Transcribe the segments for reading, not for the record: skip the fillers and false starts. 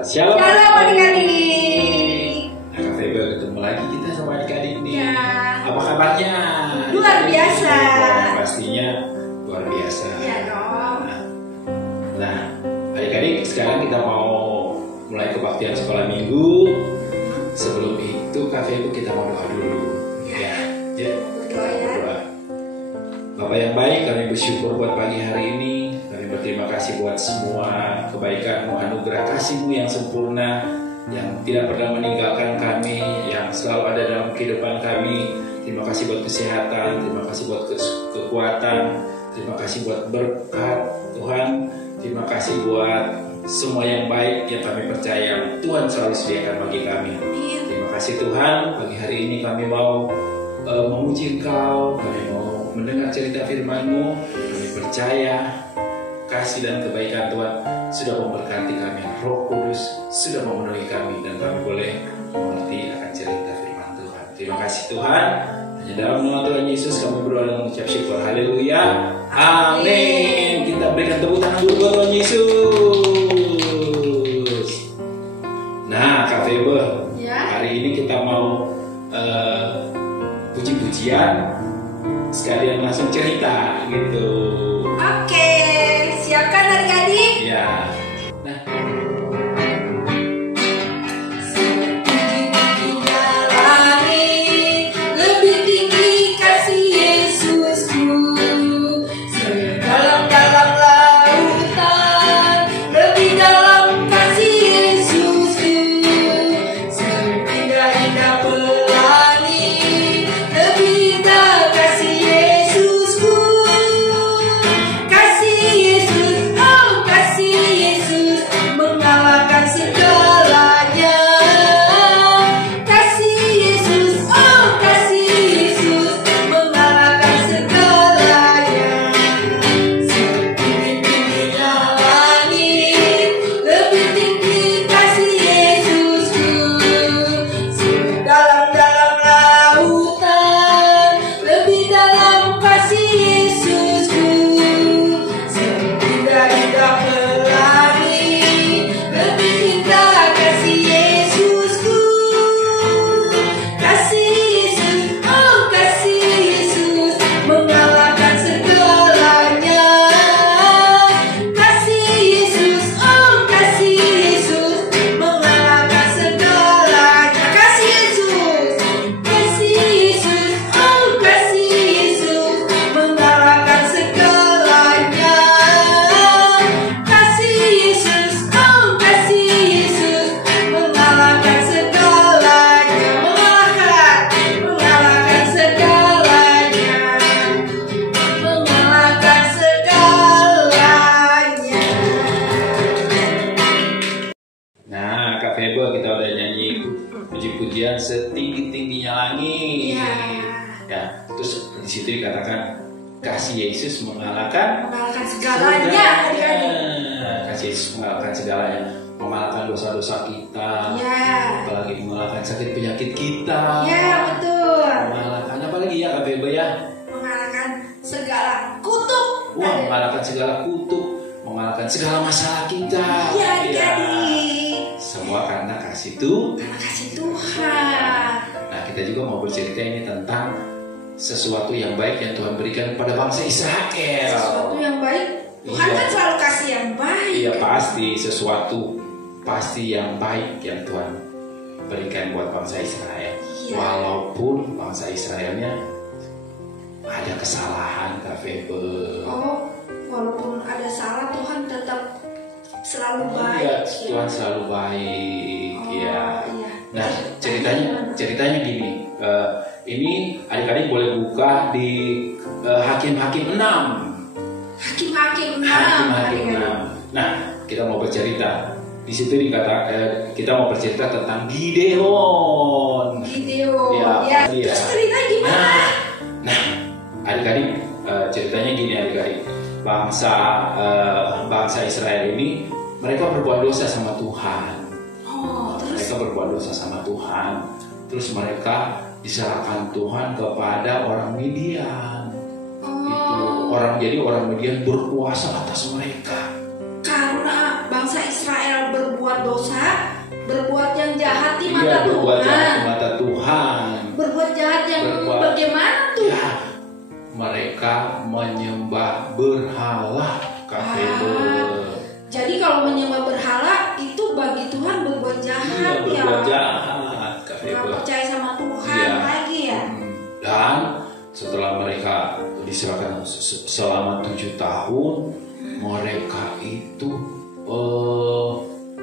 Shalom. Shalom adik-adik. Nah, Kak Febel, ketemu lagi kita sama adik-adik nih. Ya. Apa kabarnya? Luar biasa. Pastinya luar biasa. Ya dong. Nah, adik-adik, sekarang kita mau mulai kebaktian sekolah minggu. Sebelum itu, Kak Febel, kita mau doa dulu. Ya. Berdoa ya. Berdoa. Bapak yang baik, kami bersyukur buat pagi hari ini. Kami berterima kasih buat semua kebaikan-Mu, anugerah kasih-Mu yang sempurna, yang tidak pernah meninggalkan kami, yang selalu ada dalam kehidupan kami. Terima kasih buat kesehatan, terima kasih buat kekuatan, terima kasih buat berkat Tuhan, terima kasih buat semua yang baik yang kami percaya Tuhan selalu sediakan bagi kami. Terima kasih Tuhan, pagi hari ini kami mau memuji Engkau, kami mau mendengar cerita firman-Mu. Kami percaya kasih dan kebaikan Tuhan sudah memberkati kami. Roh Kudus sudah memenuhi kami dan kami boleh mengerti akan cerita firman Tuhan. Terima kasih Tuhan. Hanya dalam nama Tuhan Yesus kami berdoa dan mengucap syukur. Haleluya. Amin. Kita berikan tepuk tangan dulu buat Tuhan Yesus. Nah, Kak Febel, Ya. hari ini kita mau puji-pujian sekalian langsung cerita gitu. Oke, siapkan adik-adik. Ya. Nah, Setinggi-tingginya langit, lebih tinggi kasih Yesusku. Sedalam-dalam lautan, lebih dalam kasih Yesusku. Seindah-indah pelangi, lebih indah kasih Yesusku. Kasih Yesus, oh kasih Yesus, mengalahkan segalanya. Kasih Yesus, oh kasih Yesus, mengalahkan segalanya. Setinggi-tingginya langit, lebih tinggi kasih Yesusku. Sedalam-dalam lautan, lebih dalam kasih Yesusku. Seindah-indah pelangi, lebih indah kasih Yesusku. Kasih Yesus, oh kasih Yesus, mengalahkan segalanya. Kasih Yesus, oh kasih Yesus, mengalahkan segalanya. Kasih Yesus, oh kasih Yesus, mengalahkan segalanya. Kasih Yesus, oh kasih Yesus, mengalahkan segalanya. Mengalahkan segalanya. Mengalahkan segalanya. nah, Kak Febel, kita udah nyanyi puji-pujian setinggi-tingginya langit. Iya. Ya, terus di situ dikatakan kasih Yesus mengalahkan Mengalahkan segalanya, adik-adik. Kasih Yesus mengalahkan segalanya, mengalahkan dosa-dosa kita, Ya. apalagi mengalahkan sakit penyakit kita, Ya, betul. mengalahkan apa lagi ya Kak Febel ya? Mengalahkan segala kutuk. Wah, mengalahkan segala kutuk, mengalahkan segala masalah kita. Ya, Ya. adik-adik. Semua karena kasih Tuhan. Terima kasih Tuhan. Nah, kita juga mau bercerita ini tentang sesuatu yang baik yang Tuhan berikan kepada bangsa Israel. Sesuatu yang baik. Tuhan Iya. kan selalu kasih yang baik. Iya, pasti sesuatu pasti yang baik yang Tuhan berikan buat bangsa Israel. Iya. Walaupun bangsa Israelnya ada kesalahan, Kak Febel. Oh, walaupun ada salah, Tuhan tetap selalu baik. Iya, Tuhan selalu baik. Oh, Ya. iya. Nah, ceritanya gini. Ini adik-adik boleh buka di Hakim-Hakim 6. Hakim-hakim Hakim-Hakim enam. 6. Nah, kita mau bercerita. Di situ dikatakan kita mau bercerita tentang Gideon. Gideon. Iya, Ya. iya. Terus cerita gimana? Nah, adik-adik ceritanya gini adik-adik. Bangsa Israel ini mereka berbuat dosa sama Tuhan. Oh, terus Mereka berbuat dosa sama Tuhan. Terus mereka diserahkan Tuhan kepada orang Midian. Jadi orang Midian berkuasa atas mereka. karena bangsa Israel berbuat berbuat dosa, berbuat yang jahat di mata Iya, Tuhan. berbuat jahat di mata Tuhan. Berbuat jahat yang bagaimana tuh? Ya, mereka menyembah berhala, Kak Febel. Jadi kalau menyembah berhala itu bagi Tuhan berbuat jahat Iya, ya. berbuat jahat, Kak Nggak Febel. percaya sama Tuhan Iya. lagi ya. Dan setelah mereka diserahkan selama 7 tahun, mereka itu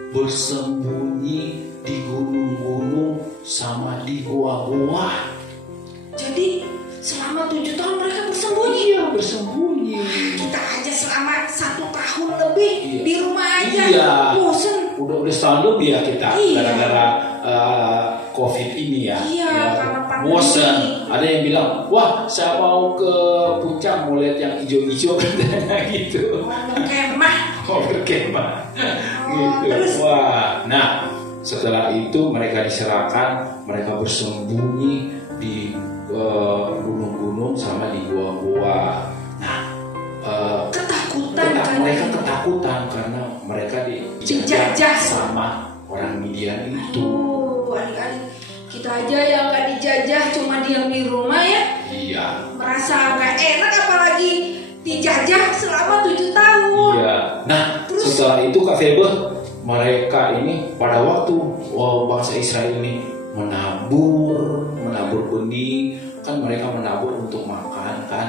bersembunyi di gunung-gunung sama di gua-gua. Jadi selama 7 tahun mereka bersembunyi. Iya, bersembunyi. Kita aja selama 1 tahun lebih Iya. di rumah aja. Iya. Bosen. Udah setahun lebih ya kita Iya. gara-gara COVID ini ya. Iya, Ya, karena pandemi. bosan. Ada yang bilang, wah saya mau ke puncak mau lihat yang hijau-hijau katanya gitu. Kemah. Mau berkemah. Oh, Gitu. terus? Wah, nah setelah itu mereka diserahkan, mereka bersembunyi di gunung-gunung sama di gua-gua. Nah, Ketakutan kan. mereka ketakutan karena mereka dijajah Dijajah. sama orang Midian itu. Adik-adik, kita aja yang nggak dijajah cuma diam di rumah ya, Iya. merasa nggak enak apalagi dijajah selama 7 tahun. Iya. Nah, setelah itu Kak Febel, mereka ini pada waktu bangsa Israel ini menabur benih, kan mereka menabur untuk makan kan.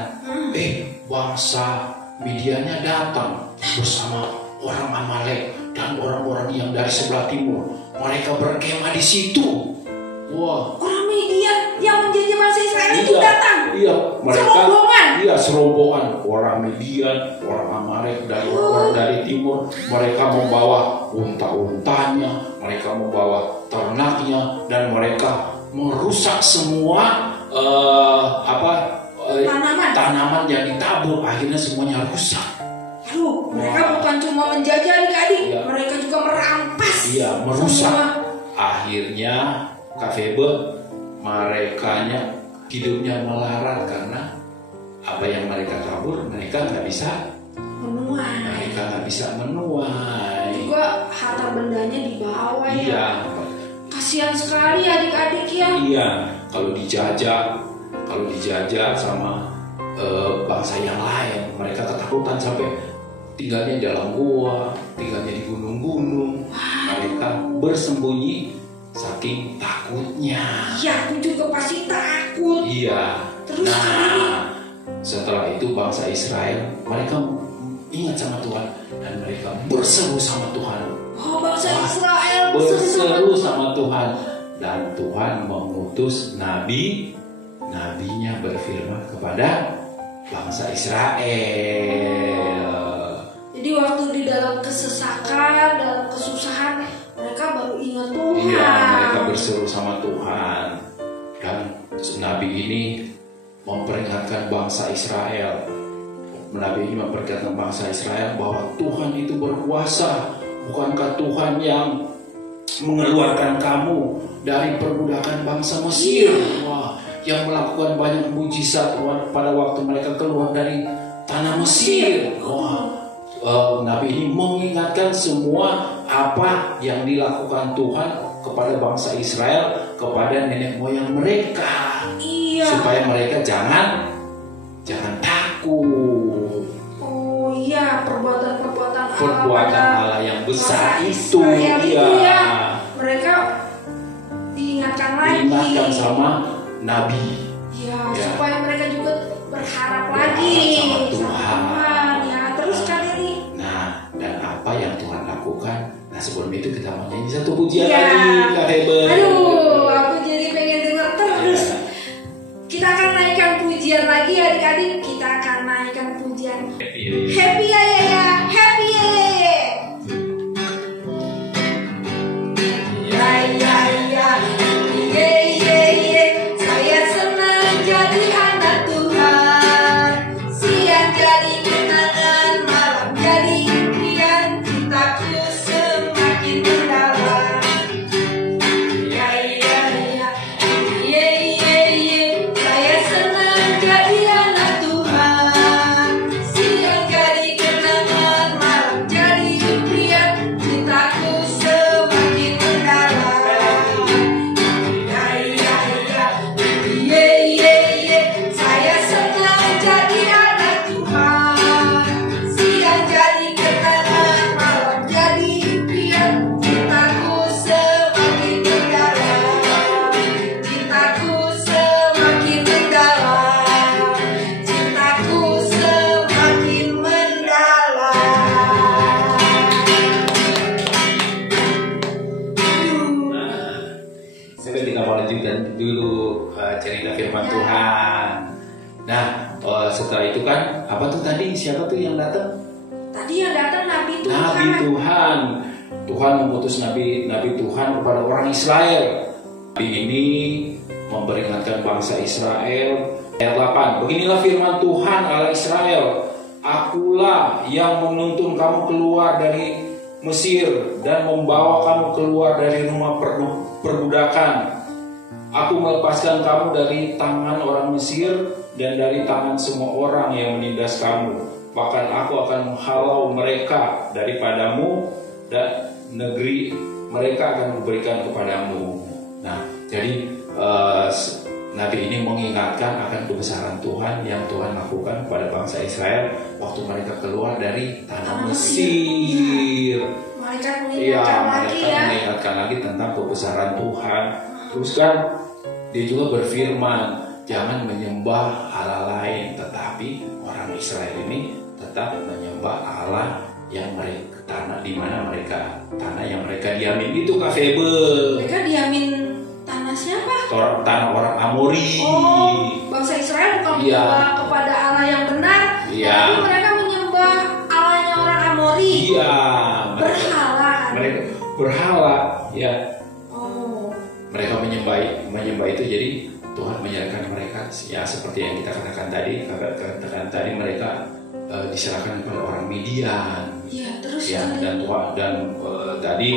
Bangsa Midiannya datang bersama orang Amalek dan orang-orang yang dari sebelah timur. Mereka berkemah di situ. Wah. Orang Midian yang menjajah bangsa Israel itu datang. Iya, mereka Serombongan. Iya, serombongan orang Midian, orang Amalek dari orang dari timur. Mereka membawa unta-untanya, mereka membawa ternaknya, dan mereka merusak semua tanaman yang ditabur. Akhirnya semuanya rusak. Aduh, mereka bukan cuma menjajah adik-adik, Iya. mereka juga merampas. Iya, merusak. semua. Akhirnya Kak Febel, merekanya hidupnya melarat karena apa yang mereka tabur mereka nggak bisa menuai. Juga harta bendanya dibawa ya. Iya, Kasihan sekali adik-adik ya. iya. Kalau dijajah sama bangsa yang lain, mereka ketakutan sampai tinggalnya di dalam gua, tinggalnya di gunung-gunung. Mereka bersembunyi saking takutnya. Iya, aku juga pasti takut. Iya. Terus setelah itu bangsa Israel mereka ingat sama Tuhan dan mereka berseru sama Tuhan. Oh, bangsa Israel Berseru sama Tuhan, dan Tuhan mengutus nabinya berfirman kepada bangsa Israel. Jadi waktu di dalam kesesakan, dalam kesusahan, mereka baru ingat Tuhan. Iya, mereka berseru sama Tuhan, dan nabi ini memperingatkan bangsa Israel. Nabi ini memperingatkan bangsa Israel bahwa Tuhan itu berkuasa. Bukankah Tuhan yang mengeluarkan kamu dari perbudakan bangsa Mesir? Wah, yang melakukan banyak mujizat pada waktu mereka keluar dari tanah Mesir. Wah, Nabi ini mengingatkan semua apa yang dilakukan Tuhan kepada bangsa Israel, kepada nenek moyang mereka. Iya. Supaya mereka jangan takut. Oh iya, perbuatan Allah yang besar itu. Israel itu Iya. ya. Mereka diingatkan lagi. Diingatkan sama Nabi. Ya, Ya. supaya mereka juga berharap Berharap lagi sama Tuhan. Ya, terus kan ini. Nah, dan apa yang Tuhan lakukan? Nah, sebelum itu kita mau nyanyi satu pujian Ya. lagi, Kak Heben. Aduh, aku jadi pengen denger terus. Ya. Kita akan naikkan pujian lagi adik-adik. Kita akan naikkan pujian. Happy. Happy ya ya ya. Happy ya ya ya. Ya ya ya. Ye ye ye. Saya senang jadi anak Tuhan. Siang jadi kenangan, malam jadi impian. Cintaku semakin mendalam. Ya ya ya. Ye ye ye. Saya senang jadi anak Tuhan. Siang jadi kenangan, setelah itu kan apa tuh tadi? Siapa tuh yang datang? Tadi yang datang Nabi Tuhan. Nabi Tuhan. Tuhan mengutus Nabi Tuhan kepada orang Israel. Nabi ini memperingatkan bangsa Israel. Ayat 8. Beginilah firman Tuhan Allah Israel. Akulah yang menuntun kamu keluar dari Mesir dan membawa kamu keluar dari rumah perbudakan. Aku melepaskan kamu dari tangan orang Mesir dan dari tangan semua orang yang menindas kamu. Bahkan aku akan menghalau mereka daripadamu dan negeri mereka akan kuberikan kepadamu. Nah, jadi Nabi ini mengingatkan akan kebesaran Tuhan yang Tuhan lakukan kepada bangsa Israel waktu mereka keluar dari tanah Mesir. Mereka mengingatkan lagi tentang kebesaran Tuhan. Terus kan dia juga berfirman, jangan menyembah Allah lain, tetapi orang Israel ini tetap menyembah Allah yang mereka tanah di mana tanah yang mereka diamin itu Kak Febe. Mereka diamin tanah siapa? Tanah orang Amori. Bangsa Israel bukan menyembah kepada Allah yang benar, tapi mereka menyembah Allahnya orang Amori. Iya. Mereka berhala, ya. Mereka menyembah itu, jadi Tuhan menyerahkan mereka, ya seperti yang kita katakan tadi mereka diserahkan kepada orang Midian. Ya, terus dan tadi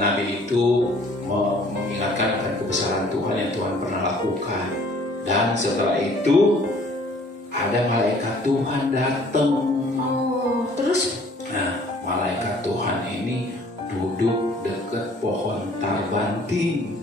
Nabi itu mengingatkan akan kebesaran Tuhan yang Tuhan pernah lakukan. Dan setelah itu ada malaikat Tuhan datang. Terus? Nah, malaikat Tuhan ini duduk dekat pohon tarbanting.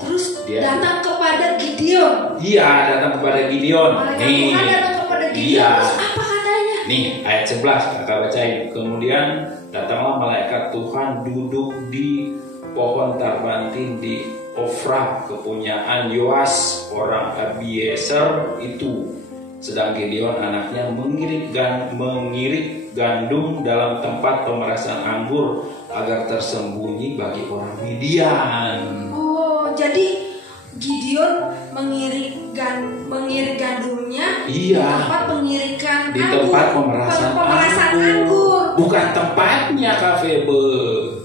Terus dia datang kepada Gideon. Iya, datang kepada Gideon. Malaikat Tuhan datang kepada Gideon. Terus apa katanya? Nih, ayat 11 kakak bacain. Kemudian datanglah malaikat Tuhan duduk di pohon tarbanting di Ofra, kepunyaan Yoas orang Abiezer itu. Sedang Gideon anaknya mengirik gandum dalam tempat pemerasan anggur agar tersembunyi bagi orang Midian. Jadi Gideon mengirik gandumnya di tempat pemerasan anggur. Bukan tempatnya Kak Febe.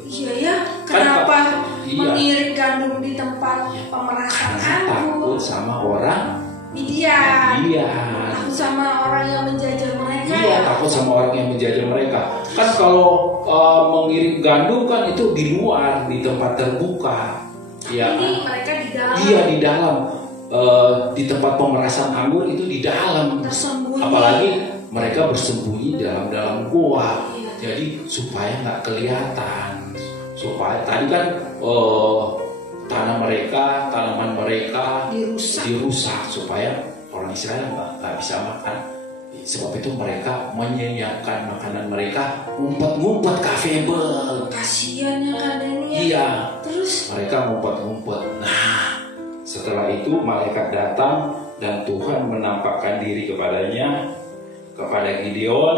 Iya ya. Kenapa mengirik gandum di tempat pemerasan anggur? Takut sama orang Midian. Iya. Takut sama orang yang menjajah mereka. Iya, takut sama orang yang menjajah mereka. Kan kalau mengirim gandum kan itu di luar, di tempat terbuka. Ya. Ini mereka di dalam. Iya, di dalam. Di tempat pemerasan anggur itu di dalam. Tersembunyi. Apalagi mereka bersembunyi dalam gua. Iya. Jadi supaya nggak kelihatan. Supaya tadi kan tanaman mereka dirusak supaya orang Israel nggak bisa makan. Sebab itu mereka menyiapkan makanan mereka ngumpet-ngumpet Kak Febe. Kasian ya Kak Deni. Iya. Terus mereka ngumpet-ngumpet. Nah, setelah itu malaikat datang dan Tuhan menampakkan diri kepada Gideon.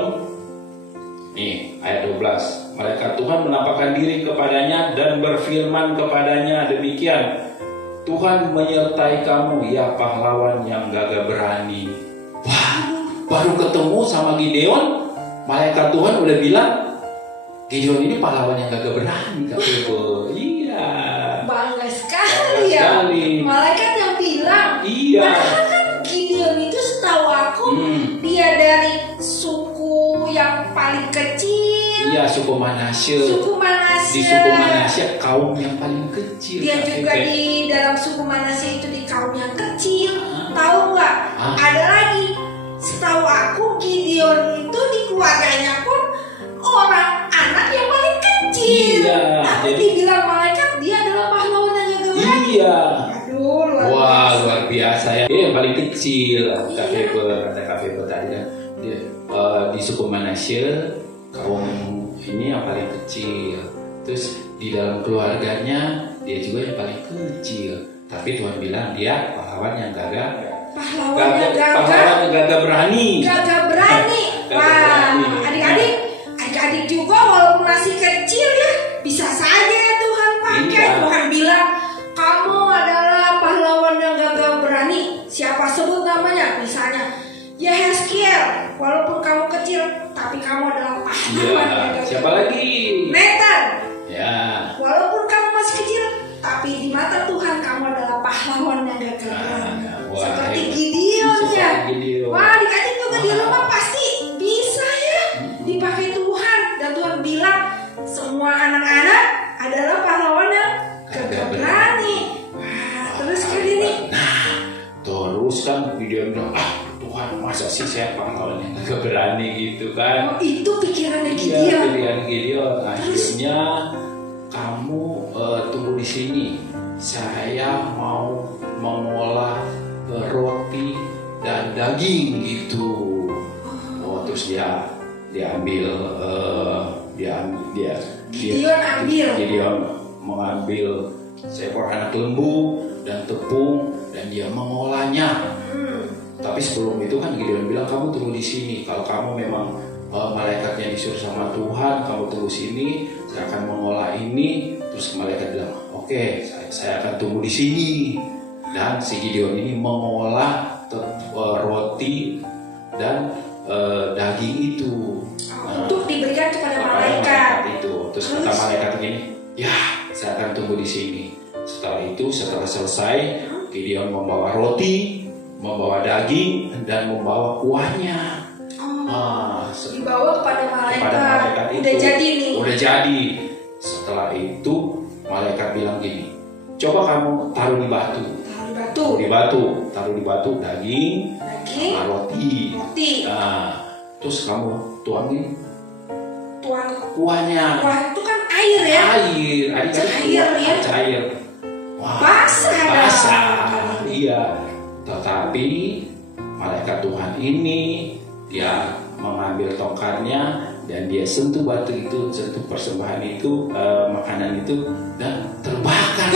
Nih, ayat 12. Malaikat Tuhan menampakkan diri kepadanya dan berfirman kepadanya demikian. Tuhan menyertai kamu ya pahlawan yang gagah berani. Wah, baru ketemu sama Gideon, malaikat Tuhan udah bilang Gideon ini pahlawan yang gagah berani. Iya. Bangga sekali ya. Malaikat yang bilang. Iya. Kan Gideon itu setahu aku dia dari suku yang paling kecil. Iya, suku Manasye. Di suku Manasye kaum yang paling kecil. Dia juga di dalam suku Manasye itu di kaum yang kecil. Tahu nggak? Ada lagi. Setahu aku Gideon itu di keluarganya pun anak yang paling kecil. Iya. Tapi dibilang malaikat dia adalah pahlawan yang gagah berani. Iya. Aduh, luar biasa ya. Dia yang paling kecil. Kata Kak Febe tadi kan. Dia di suku Manasye kaum ini yang paling kecil. Terus di dalam keluarganya dia juga yang paling kecil. Tapi Tuhan bilang dia pahlawan yang gagah berani. Gagah berani. Wah, adik-adik juga walaupun masih kecil ya bisa saja ya Tuhan pakai. Iya. Tuhan bilang kamu adalah pahlawan yang gagah berani. Siapa sebut namanya? Bisa walaupun kamu kecil, tapi kamu adalah pahlawan. Ya, siapa lagi? Nathan. Ya. Walaupun kamu masih kecil, tapi di mata Tuhan kamu adalah pahlawan yang gagah berani. Seperti Gideon ya. Wah, adik-adik juga di rumah pasti bisa ya dipakai Tuhan. Dan Tuhan bilang semua anak-anak adalah pahlawan yang gagah berani. Wah, terus kali ini. Nah, terus kan Gideon bilang, Tuhan, masa sih saya pahlawan yang gagah berani gitu kan? Oh, itu pikirannya Gideon. Iya, pikiran Gideon. Akhirnya kamu tunggu di sini. Saya mau mengolah roti dan daging gitu. Oh, terus dia Gideon mengambil seekor anak lembu dan tepung dan dia mengolahnya. Tapi sebelum itu kan Gideon bilang, kamu tunggu di sini. Kalau kamu memang malaikatnya disuruh sama Tuhan, kamu tunggu sini, saya akan mengolah ini. Terus malaikat bilang, oke, saya akan tunggu di sini. Dan si Gideon ini mengolah roti dan daging itu untuk diberikan kepada malaikat itu. Terus kata malaikat ini, ya, saya akan tunggu di sini. Setelah selesai, Gideon membawa roti, membawa daging, dan membawa kuahnya. Dibawa kepada malaikat. Udah jadi nih. Udah jadi. Setelah itu malaikat bilang gini, coba kamu taruh di batu. Taruh di batu daging, sama roti. Nah, terus kamu tuangin kuahnya. Kuah itu kan air ya? Cair. Wah, basah. Iya. Tetapi malaikat Tuhan ini dia mengambil tongkatnya dan dia sentuh batu itu, sentuh persembahan itu, makanan itu, dan terbakar.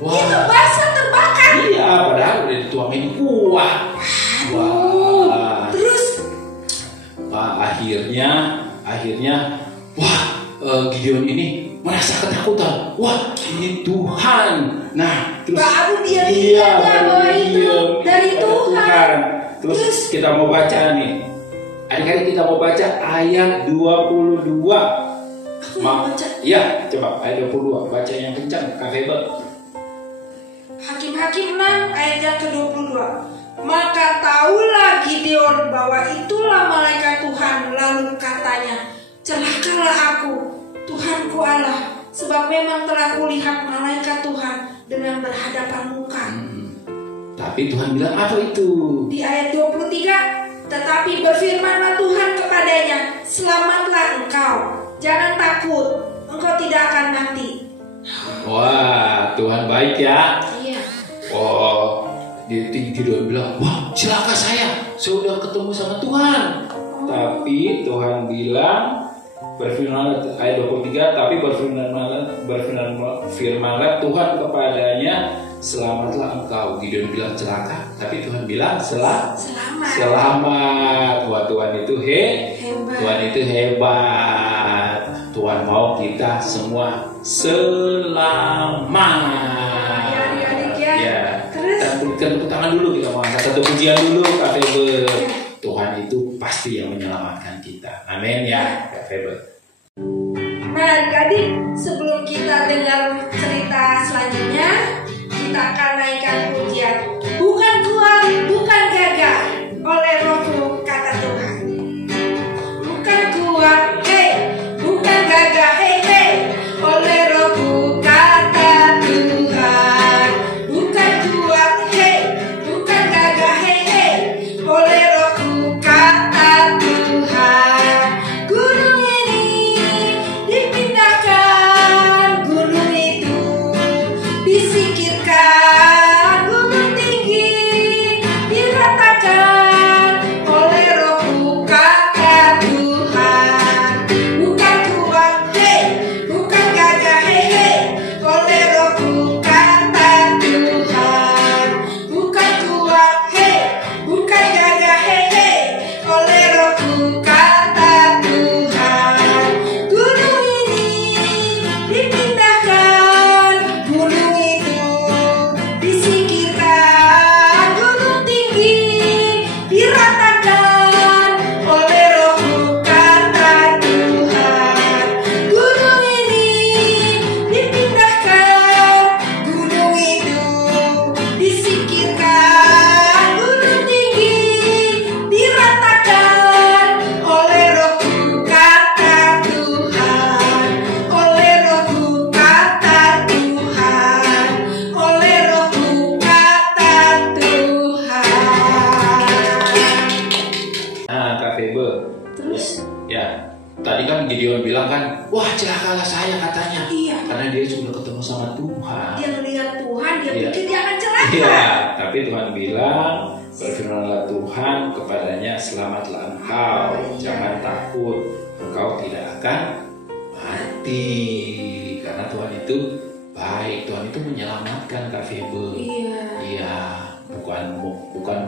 Wah. Itu basah terbakar. Iya, padahal udah dituangin kuah. Wah. Terus? Akhirnya, Gideon ini merasa ketakutan. Wah, ini Tuhan. Nah, terus dia lihat bahwa itu dari Tuhan. Terus kita mau baca nih. Adik-adik, kita mau baca ayat 22. Baca. Iya, coba ayat 22. Baca yang kencang, Kak Febel. Hakim-Hakim 6 ayat yang ke-22. Maka tahulah Gideon bahwa itulah malaikat Tuhan. Lalu katanya, celakalah aku, Tuhanku Allah, sebab memang telah kulihat malaikat Tuhan dengan berhadapan muka. Tapi Tuhan bilang apa itu? Di ayat 23, tetapi berfirmanlah Tuhan kepadanya, selamatlah engkau, jangan takut, engkau tidak akan mati. Wah, Tuhan baik ya. Iya. Oh, Gideon bilang, wah, celaka saya sudah ketemu sama Tuhan. Tapi Tuhan bilang, berfirmanlah ayat 23, tapi berfirmanlah Tuhan kepadanya, selamatlah engkau. Gideon bilang celaka, tapi Tuhan bilang selamat. Wah, Tuhan itu hebat. Tuhan itu hebat. Tuhan mau kita semua selamat. Ya. Kita berikan tepuk tangan dulu, kita mau angkat satu pujian dulu, Kak Febel. Tuhan itu pasti yang menyelamatkan kita. Amin ya, Kak Febel. Nah, adik-adik, sebelum kita dengar cerita selanjutnya, kita akan naikkan pujian Bukan Kuat, Bukan Gagah oleh Rohku, kata Tuhan. Bukan kuat, bukan gagah, oleh Rohku, kata Tuhan. Bukan kuat, bukan gagah, oleh Rohku, kata Tuhan. Gunung ini dipindahkan, gunung itu disingkirkan, gunung tinggi tadi kan Gideon bilang kan, wah celakalah saya katanya. Iya. Karena dia sudah ketemu sama Tuhan. Dia lihat Tuhan, dia Iya. pikir dia akan celaka. Iya, tapi Tuhan bilang, berfirmanlah Tuhan kepadanya, selamatlah engkau, jangan takut, engkau tidak akan mati. Karena Tuhan itu baik, Tuhan itu menyelamatkan Kak Febe. Iya. Iya, bukan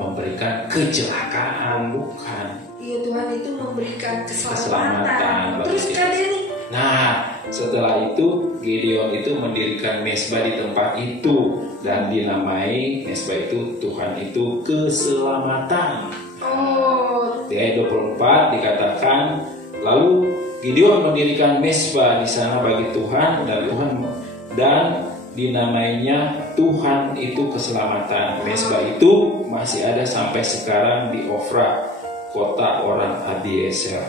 memberikan kecelakaan, bukan. Iya, Tuhan itu memberikan Keselamatan. keselamatan. Terus Kak Denny, Nah, setelah itu Gideon itu mendirikan mezbah di tempat itu dan dinamai mezbah itu Tuhan itu keselamatan. oh, Di ayat 24 dikatakan, lalu Gideon mendirikan mezbah di sana bagi Tuhan dan dinamainya Tuhan itu keselamatan. Mezbah itu masih ada sampai sekarang di Ofra, kota orang Abiezer.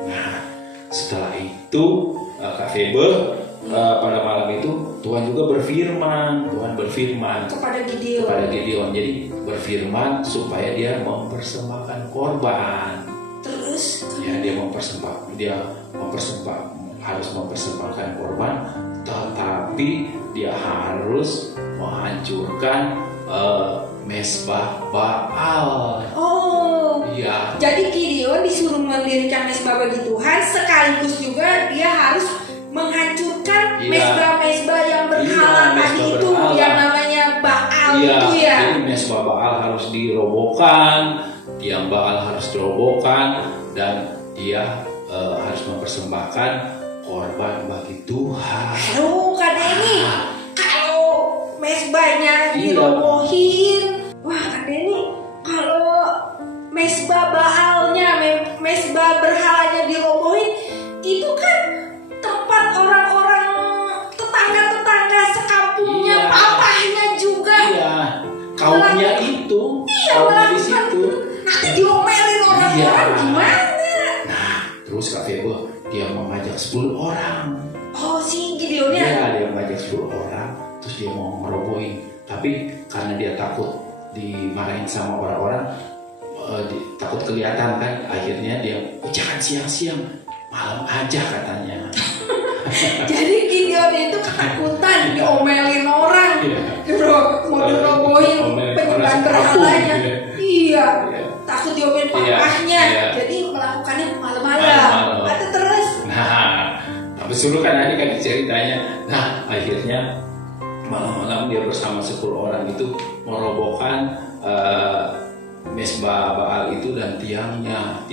Nah, setelah itu Kak Febe, pada malam itu Tuhan juga berfirman kepada Gideon. Jadi berfirman supaya dia mempersembahkan korban. Terus Ya, harus mempersembahkan korban, tetapi dia harus menghancurkan mezbah Baal. oh, Iya. jadi Gideon disuruh mendirikan mezbah bagi Tuhan, sekaligus juga dia harus menghancurkan Iya. mezbah-mezbah yang berhala Iya, tadi mezbah itu, berhala. yang namanya Baal Iya, itu ya. jadi mezbah Baal harus dirobohkan, tiang Baal harus dirobohkan, dan dia harus mempersembahkan korban bagi Tuhan. Aduh, Kak Denny, kalau mezbahnya Iya. dirobohin, wah Kak Denny, kalau mezbah Baalnya, mezbah berhalanya dirobohin, itu kan tempat orang-orang tetangga-tetangga sekampungnya, Iya. papahnya juga. Iya, kaumnya itu, kaumnya di situ. Nanti diomelin orang-orang Iya. gimana? Nah, terus Kak Febe, dia mengajak 10 orang. Oh, si Gideonnya. Iya, dia mengajak 10 orang, terus dia mau ngerobohin. Tapi karena dia takut dimarahin sama orang-orang, takut kelihatan kan, akhirnya dia, jangan siang-siang, malam aja katanya. Jadi Gideon itu ketakutan diomelin orang. Iya. Mau dirobohin Omelin penyembahan orang berhalanya. sekampung, Iya. Iya. Takut diomelin Iya, papahnya. iya. Jadi melakukannya malam-malam. Malam-malam. Atau terus. Nah, habis dulu kan tadi kan ceritanya. Nah, akhirnya malam-malam dia bersama 10 orang itu merobohkan mezbah Baal itu dan tiangnya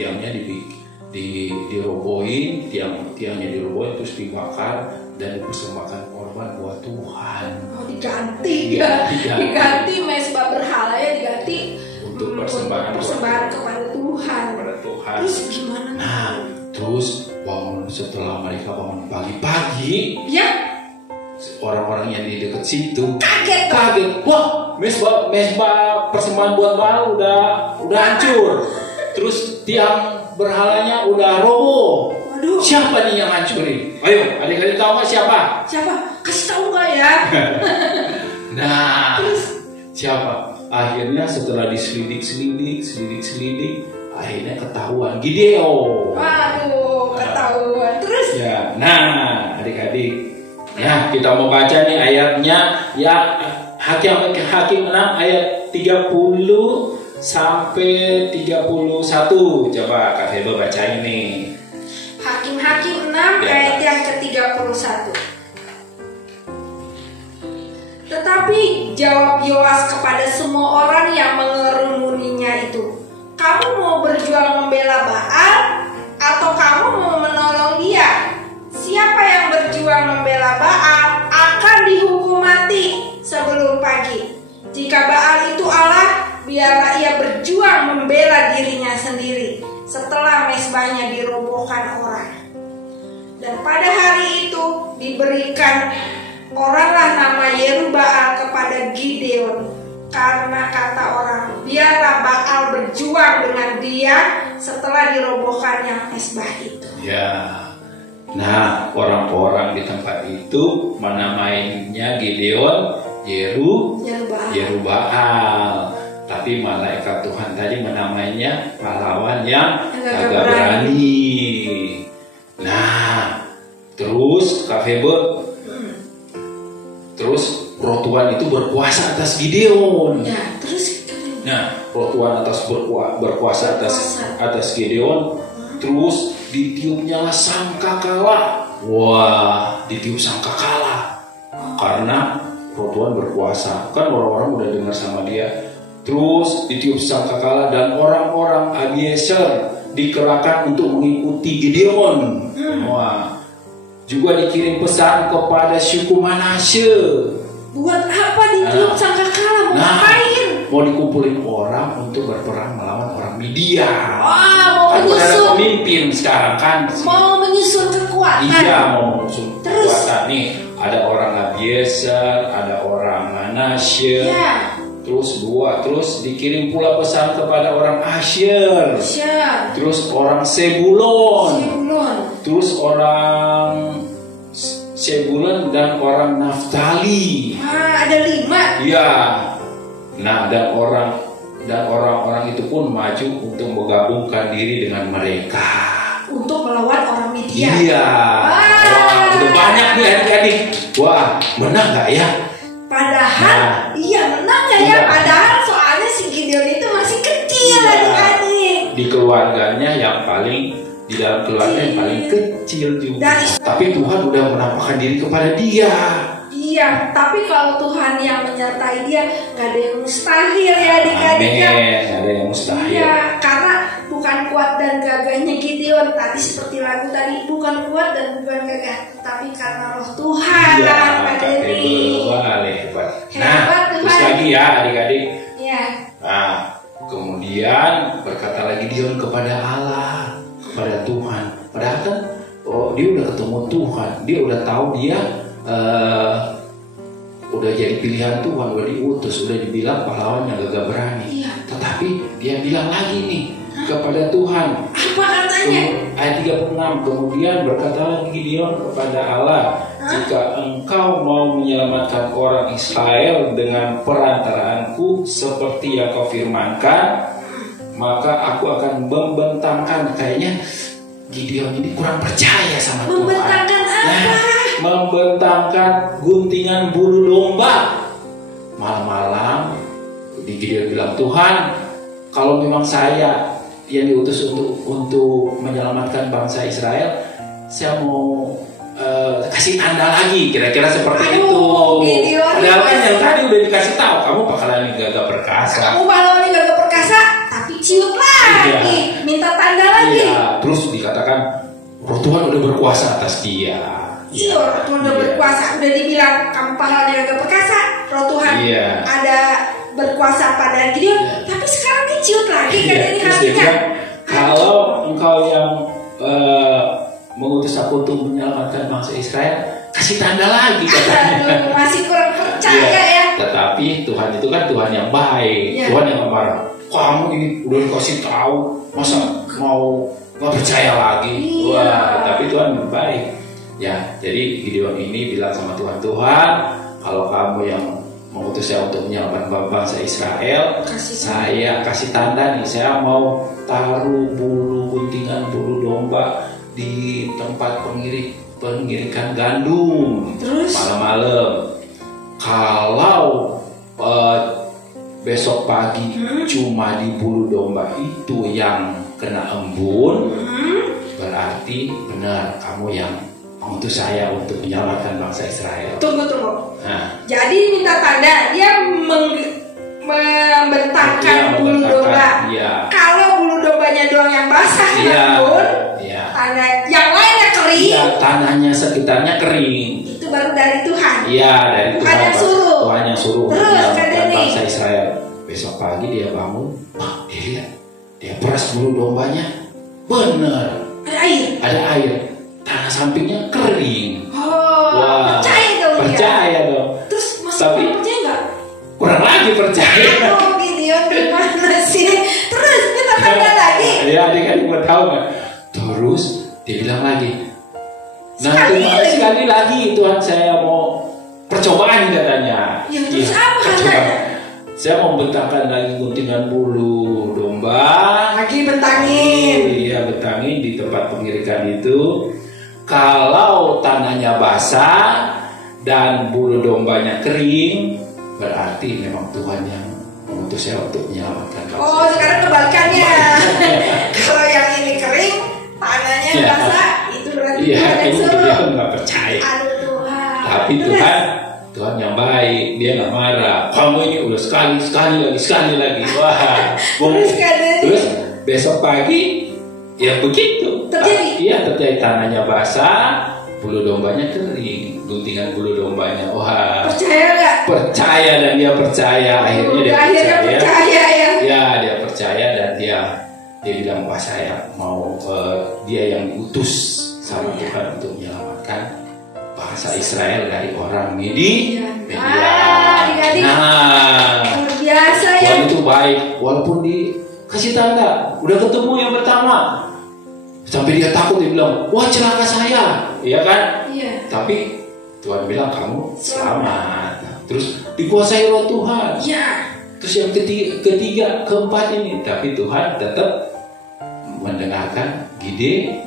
dirobohin, tiangnya dirobohin terus dibakar dan dipersembahkan korban buat Tuhan. Oh, diganti Iya, ya. diganti. Diganti mezbah berhalanya diganti Untuk persembahan kepada Tuhan. kepada Tuhan. Terus gimana? Nah, terus setelah mereka bangun pagi-pagi, Ya, orang-orang yang di dekat situ kaget dong. kaget, wah mezbah persembahan buat Baal udah hancur, terus tiang berhalanya udah roboh. Waduh. Siapa nih yang hancurin? Ayo, adik-adik tahu nggak siapa? Siapa? Kasih tahu nggak ya? Nah, siapa? Akhirnya setelah diselidik, akhirnya ketahuan Gideon. Waduh, ketahuan. Terus? Ya, nah adik-adik, ya kita mau baca nih ayatnya, ya Hakim 6 ayat 30 sampai 31. Coba Kak Febe bacain nih. Hakim-Hakim 6 Ya. ayat yang ke-31. Tetapi jawab Yoas kepada semua orang yang mengerumuninya itu, kamu mau berjuang membela Baal atau kamu mau menolong dia? Siapa yang berjuang membela Baal akan dihukum mati sebelum pagi. Jika Baal itu Allah, biarlah ia berjuang membela dirinya sendiri setelah mezbahnya dirobohkan orang. Dan pada hari itu diberikan oranglah nama Yerubbaal kepada Gideon, karena kata orang, biarlah Baal berjuang dengan dia setelah dirobohkannya mezbah itu. Ya, nah orang-orang di tempat itu menamainya Gideon Yerubbaal. Tapi malaikat Tuhan tadi menamainya pahlawan yang agak berani. Nah, terus Kak Febe, terus roh Tuhan itu berkuasa atas Gideon. Ya, terus Nah, roh Tuhan berkuasa atas Gideon. Terus ditiupnya sangkakala. Wah, ditiup sangkakala. Karena roh Tuhan berkuasa. Kan orang-orang udah dengar sama dia. Terus ditiup sangkakala dan orang-orang Abiezer dikerahkan untuk mengikuti Gideon. Wah, juga dikirim pesan kepada suku Manasye. Buat apa ditiup sangkakala? Mau ngapain? Mau dikumpulin orang untuk berperang melawan orang Midian. Mau kan menyusun pemimpin sekarang kan. Mau menyusun kekuatan. Iya, mau menyusun kekuatan. Nih, ada orang Abiezer, ada orang Manasye. Ya. Terus dikirim pula pesan kepada orang Asyer. Terus orang Sebulon. Terus orang Sebulon dan orang Naftali. Ada 5. Iya. Nah, dan orang-orang itu pun maju untuk menggabungkan diri dengan mereka untuk melawan orang Midian. Iya. Wah, udah banyak nih adik-adik. Wah, menang nggak ya? Padahal, iya menang nggak ya? Padahal soalnya si Gideon itu masih kecil adik-adik. Di keluarganya yang paling, di dalam keluarga yang paling kecil juga. Tapi Tuhan udah menampakkan diri kepada dia. Iya, tapi kalau Tuhan yang menyertai dia, nggak ada yang mustahil ya adik-adik. Nggak ada yang mustahil. Iya, karena bukan kuat dan gagahnya Gideon tadi seperti lagu tadi, bukan kuat dan bukan gagah, tapi karena roh Tuhan. Iya, hebat. Nah, terus lagi ya adik-adik. Iya. Nah, kemudian berkata lagi Gideon kepada Allah, kepada Tuhan. Padahal kan, dia udah ketemu Tuhan, dia udah tahu dia udah jadi pilihan Tuhan, udah diutus, udah dibilang pahlawan yang gagah berani. Iya. Tetapi dia bilang lagi nih kepada Tuhan. Apa katanya? Ayat 36, kemudian berkatalah Gideon kepada Allah, jika engkau mau menyelamatkan orang Israel dengan perantaraanku seperti yang kau firmankan, maka aku akan membentangkan. Kayaknya Gideon ini kurang percaya sama Tuhan. Membentangkan apa? Membentangkan guntingan bulu domba. Malam-malam Gideon bilang, Tuhan, kalau memang saya yang diutus untuk menyelamatkan bangsa Israel, saya mau kasih tanda lagi, kira-kira seperti itu. Padahal kan yang tadi udah dikasih tahu, kamu bakalan gagah perkasa. Kamu bakalan gagah perkasa, tapi ciut lagi, minta tanda lagi. Iya. Terus dikatakan roh Tuhan udah berkuasa atas dia. Iya, roh Tuhan udah berkuasa. Udah dibilang kamu pahlawan gagah perkasa, roh Tuhan ada berkuasa pada Gideon. Tapi sekarang dia ciut lagi kan ini hatinya. Kalau engkau yang mengutus aku untuk menyelamatkan bangsa Israel, kasih tanda lagi katanya. Masih kurang percaya ya. Tetapi Tuhan itu kan Tuhan yang baik, Tuhan yang marah. Kamu ini udah dikasih tahu, masa mau nggak percaya lagi? Wah, tapi Tuhan baik. Ya, jadi Gideon ini bilang sama Tuhan, kalau kamu yang mengutus saya untuk menyelamatkan bangsa Israel, saya kasih tanda nih, saya mau taruh guntingan bulu domba di tempat pengirikan gandum. Terus malam-malam. Kalau besok pagi cuma di bulu domba itu yang kena embun, berarti benar kamu yang mengutus saya untuk menyelamatkan bangsa Israel. Tunggu. Jadi minta tanda, dia membentangkan bulu domba. Iya. Kalau bulu dombanya doang yang basah embun, tanda yang lainnya kering. Iya, tanahnya sekitarnya kering. Itu baru dari Tuhan. Iya, dari Tuhan. Tuhan yang suruh menyelamatkan bangsa Israel. Besok pagi dia bangun, dia lihat, dia peras bulu dombanya, bener. Ada air. Tanah sampingnya kering. Wah, percaya dong. Terus tapi percaya nggak? Kurang lagi percaya. Gideon gimana sih? Terus kita tanya lagi. Ya, adik-adik mau tahu nggak? Terus dia bilang lagi, sekali lagi Tuhan, saya mau percobaan katanya. Ya, terus apa katanya? Saya mau bentangkan lagi guntingan bulu domba. Lagi bentangin. Iya, bentangin di tempat pengirikan itu. kalau tanahnya basah dan bulu dombanya kering, berarti memang Tuhan yang mengutus saya untuk menyelamatkan bangsa. Oh, sekarang kebalikannya. Kalau yang ini kering, tanahnya basah, itu berarti Tuhan yang suruh. Dia nggak percaya. Aduh Tuhan. Tapi Tuhan yang baik, dia nggak marah. Kamu ini udah sekali lagi. Wah, terus besok pagi ya begitu. Terjadi tanahnya basah, bulu dombanya kering, guntingan bulu dombanya. Wah, percaya nggak? Percaya, dan dia percaya. Akhirnya dia percaya. Ya, dia percaya dan dia bilang, wah saya mau dia yang diutus sama Tuhan untuk menyelamatkan bangsa Israel dari orang Midian. Luar biasa ya. Tuhan itu baik, walaupun dikasih tanda, udah ketemu yang pertama, sampai dia takut, dia bilang, wah celaka saya, iya kan? Iya. Tapi Tuhan bilang kamu selamat. Terus dikuasai oleh Tuhan. Iya. Terus yang ketiga, keempat ini, tapi Tuhan tetap mendengarkan Gideon.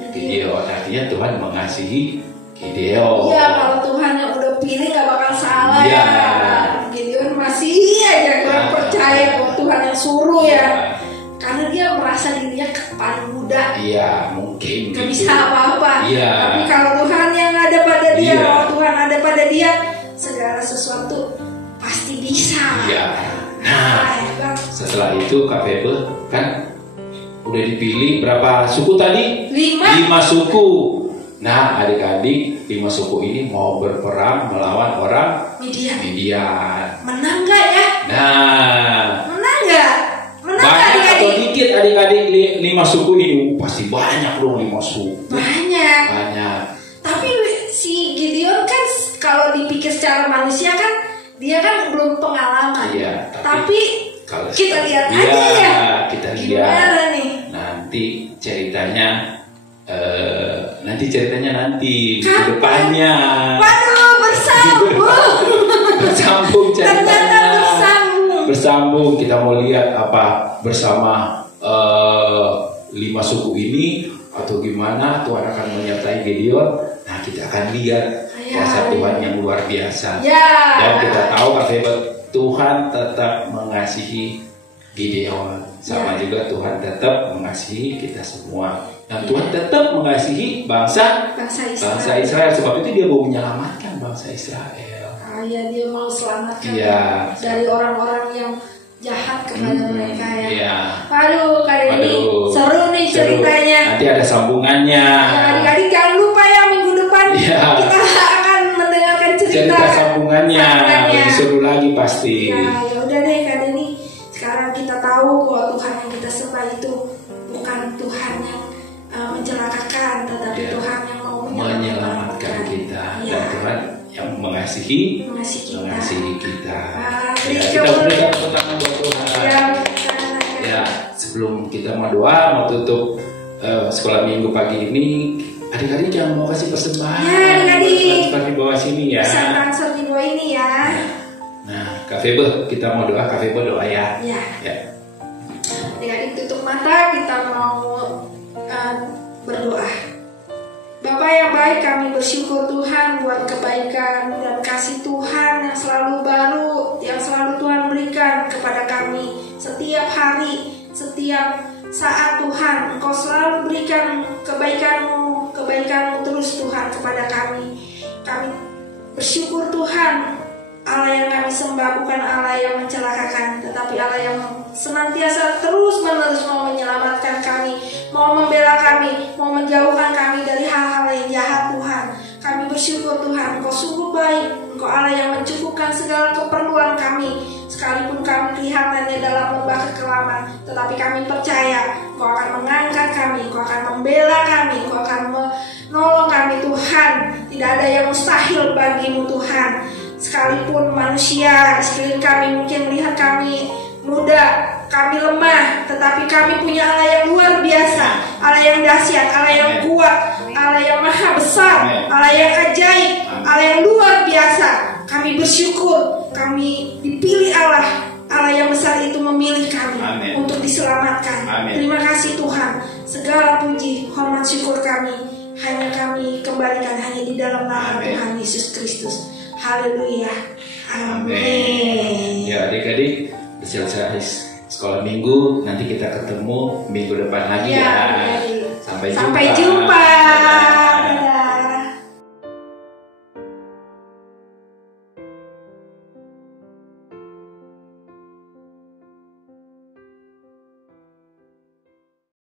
Artinya Tuhan mengasihi Gideon. Iya, kalau Tuhan yang udah pilih gak bakal salah ya. Gideon masih aja kurang percaya bahwa Tuhan yang suruh ya. Karena dia merasa dirinya paling muda. Iya, mungkin. Gak bisa apa-apa. Iya. Tapi kalau Tuhan yang ada pada dia, kalau Tuhan ada pada dia, segala sesuatu pasti bisa. Iya. Nah, setelah itu Kak Febe kan udah dipilih berapa suku tadi? 5 suku. Nah, adik-adik 5 suku ini mau berperang melawan orang Midian. Menang gak ya? Nah, menang gak? Banyak atau dikit adik-adik 5 suku ini? Pasti banyak dong 5 suku. Banyak. Tapi si Gideon kan kalau dipikir secara manusia kan dia kan belum pengalaman. Iya, tapi kita lihat aja ya. Kita lihat. Gimana nih? Nanti ceritanya nanti ke depannya. Waduh, bersambung ceritanya. Bersambung. Kita mau lihat apa bersama 5 suku ini atau gimana Tuhan akan menyertai Gideon. Nah, kita akan lihat kuasa Tuhan yang luar biasa. Dan kita tahu Tuhan tetap mengasihi Gideon. Sama juga Tuhan tetap mengasihi kita semua. Dan Tuhan tetap mengasihi bangsa Israel. Sebab itu dia mau menyelamatkan bangsa Israel. Dia mau selamatkan dari orang-orang yang jahat kepada mereka ya. Iya. Aduh, kali ini seru nih ceritanya. Nanti ada sambungannya. Adik-adik jangan lupa ya, minggu depan kita akan mendengarkan cerita sambungannya. Lebih seru lagi pasti. Ya udah deh, kali ini sekarang kita tahu bahwa Tuhan yang kita sembah itu bukan Tuhan yang mencelakakan, tetapi Tuhan yang mau menyelamatkan kita. Dan Tuhan yang mengasihi kita. Kita berikan tepuk tangan buat Tuhan. Ya, sebelum kita mau doa, mau tutup sekolah minggu pagi ini, adik-adik jangan mau kasih persembahan. Ya, adik-adik. Transfer di bawah sini ya. Bisa transfer di bawah ini ya. Nah, Kak Febe, kita mau doa. Kak Febe doa ya. Ya. Adik-adik tutup mata, kita mau berdoa. Bapa yang baik, kami bersyukur Tuhan buat kebaikan dan kasih Tuhan yang selalu baru, yang selalu Tuhan berikan kepada kami setiap hari, setiap saat Tuhan. Engkau selalu berikan kebaikan-Mu terus Tuhan kepada kami. Kami bersyukur Tuhan, Allah yang kami sembah bukan Allah yang mencelakakan, tetapi Allah yang senantiasa terus-menerus mau menyelamatkan kami, mau membela kami, mau menjauhkan kami dari hal-hal yang jahat Tuhan. Kami bersyukur Tuhan, Engkau sungguh baik, Engkau Allah yang mencukupkan segala keperluan kami. Sekalipun kami kelihatannya dalam lembah kekelaman, tetapi kami percaya Engkau akan mengangkat kami, Engkau akan membela kami, Engkau akan menolong kami Tuhan. Tidak ada yang mustahil bagimu Tuhan. Sekalipun manusia di sekeliling kami mungkin melihat kami muda, kami lemah, tetapi kami punya Allah yang luar biasa, Allah yang dahsyat, Allah yang kuat, Allah yang maha besar, Allah yang ajaib, Allah yang luar biasa. Kami bersyukur kami dipilih Allah yang besar itu memilih kami untuk diselamatkan. Terima kasih Tuhan. Segala puji, hormat, syukur kami hanya kami kembalikan hanya di dalam nama Tuhan Yesus Kristus. Haleluya. Amin. Ya adik-adik, selesai sekolah minggu, nanti kita ketemu minggu depan lagi ya. Sampai jumpa.